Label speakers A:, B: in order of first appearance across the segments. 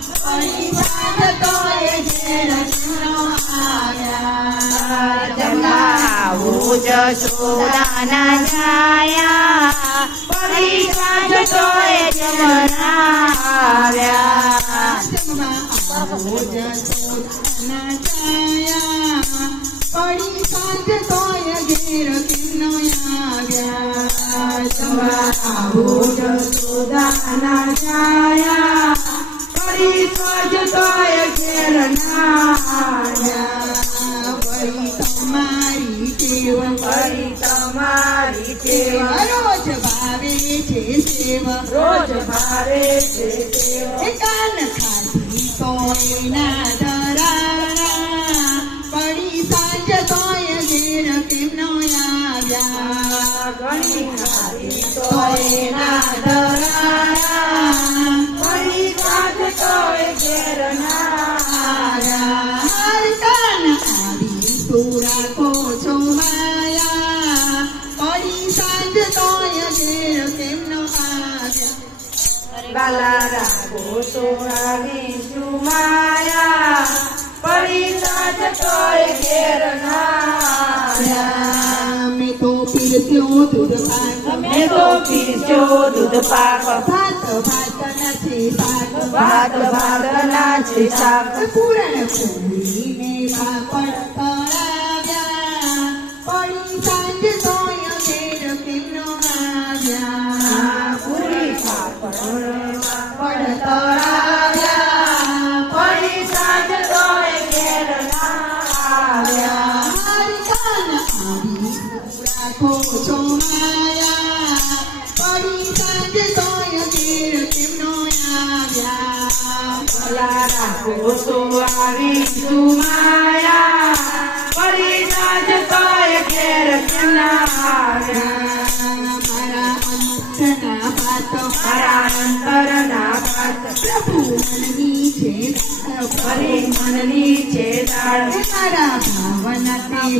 A: પડી સાંજ તોય ઘેર કેમનો આવ્યા
B: જમાવું જશોદાના જાયા પડી સાંજ તોય જમના આવ્યા
A: પડી સાંજ તોય ઘેર કેમનો આવ્યા
B: જમાવું જશોદાના જાયા પડી સાંજ તોય ઘેર ના
A: વળી તમારી ટેવ
B: ફરી તમારી સેવા.
A: રોજ ભાવે છે સેવ.
B: રોજ ભારે છે સેવા.
A: કાન ખાધી તોય ના ધરાણા. પડી સાંજ તોય ઘેર કેમનો આવ્યા.
B: ઘણી ખાધી
A: તોય ના ધરાણા. તો
B: આવી સુમાયા પડી સાંજ તોય ઘેર ના
A: તો પીરસ્યો દૂધ પાક
B: મેં તો પીરજો દૂધ પાક
A: ભાત ભાત નથી શાક
B: ભાત ભાત ના છે શાક
A: પૂરણ પૂરીને પાપડ ગોસુવારી સુમાયા
B: પરી જાજ કાય
A: મારા અંતના છે
B: પરી છે તાળ
A: મારા ભાવનાથી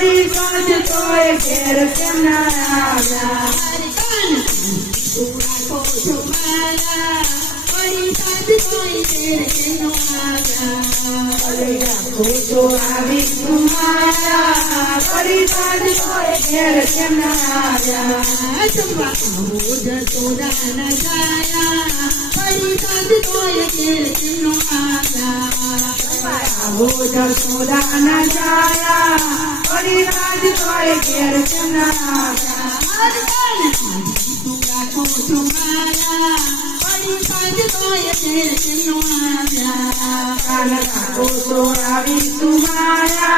A: हरिपाद कोई केर कनाला हरिपान पूरा कोई केर कनाला
B: हरिया को तो आवी तुम्हारा हरिपाद कोई केर कनाला तुम्हारा मोद तोरा
A: न जाया हरिपाद
B: कोई भोज सुरा
A: न जाया परिराज
B: तोरे घेर तुरा
A: को तुम्हारा परिराज तोरे घेर कान को तोरा भी तुम्हारा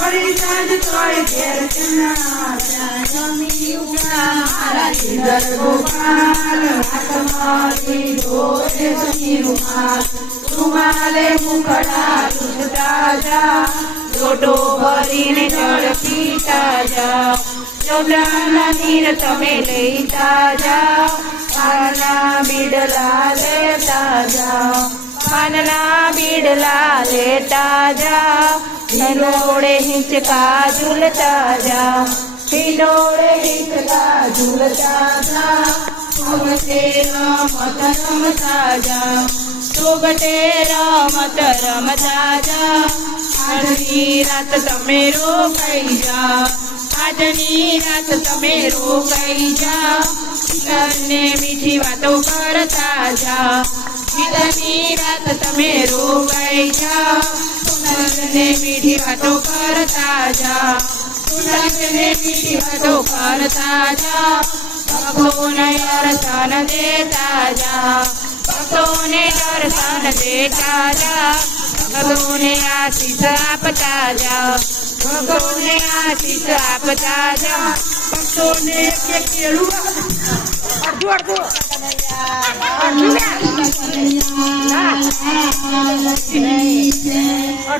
B: परिराज तोरे घेर जमी उड़ा हमारा जिंदर गोपाल हाथ मारी धोरे
A: समी रुमाल આવી તું રાખો છો માયા પડી સાંજ તોય ઘેર કેમનો આવ્યા કાન રાખો
B: તો આવી સુમાયા ફરી સાંજ તોય ઘેર કેમ ના આવ્યા
A: જમી ઉગા મારા
B: ઇન્દર ગોપાલ હાથમાંથી ધોરે સની રૂમાલ રૂમાલે મુખડા દૂધ જા લોટો ભરીને જળ પીતા જાઓ લોટાના નીર તમે લેતા જાઓ પાનના બીડલા લેતા જાઓ પાનના બીડલા લેતા જાઓ હિંડોળે હિંચકા ઝૂલતા જાઓ હિંડોળે હિંચકા ઝૂલતા જાઓ સુગટે રમત રમતા જાઓ સુગટે રમત રમતા જાઓ આજની રાત તમે રોકાઈ જાઓ આજની રાત તમે રોકાઈ જાઓ પિતાને મીઠી વાતો કરતા જાઓ પિતાની રાત તમે રોકાઈ જાઓ પુનરને મીઠી વાતો કરતા જાઓ પુનરને મીઠી વાતો કરતા જાઓ ભક્તોને દર્શન દેતા જાઓ સૌને દર્શન દેતા જા ભગવને આશીષ આપતા જા. ભગવને આશીષ આપતા જા. ભક્તોને એક કેળું અડધું અડધું. અડધું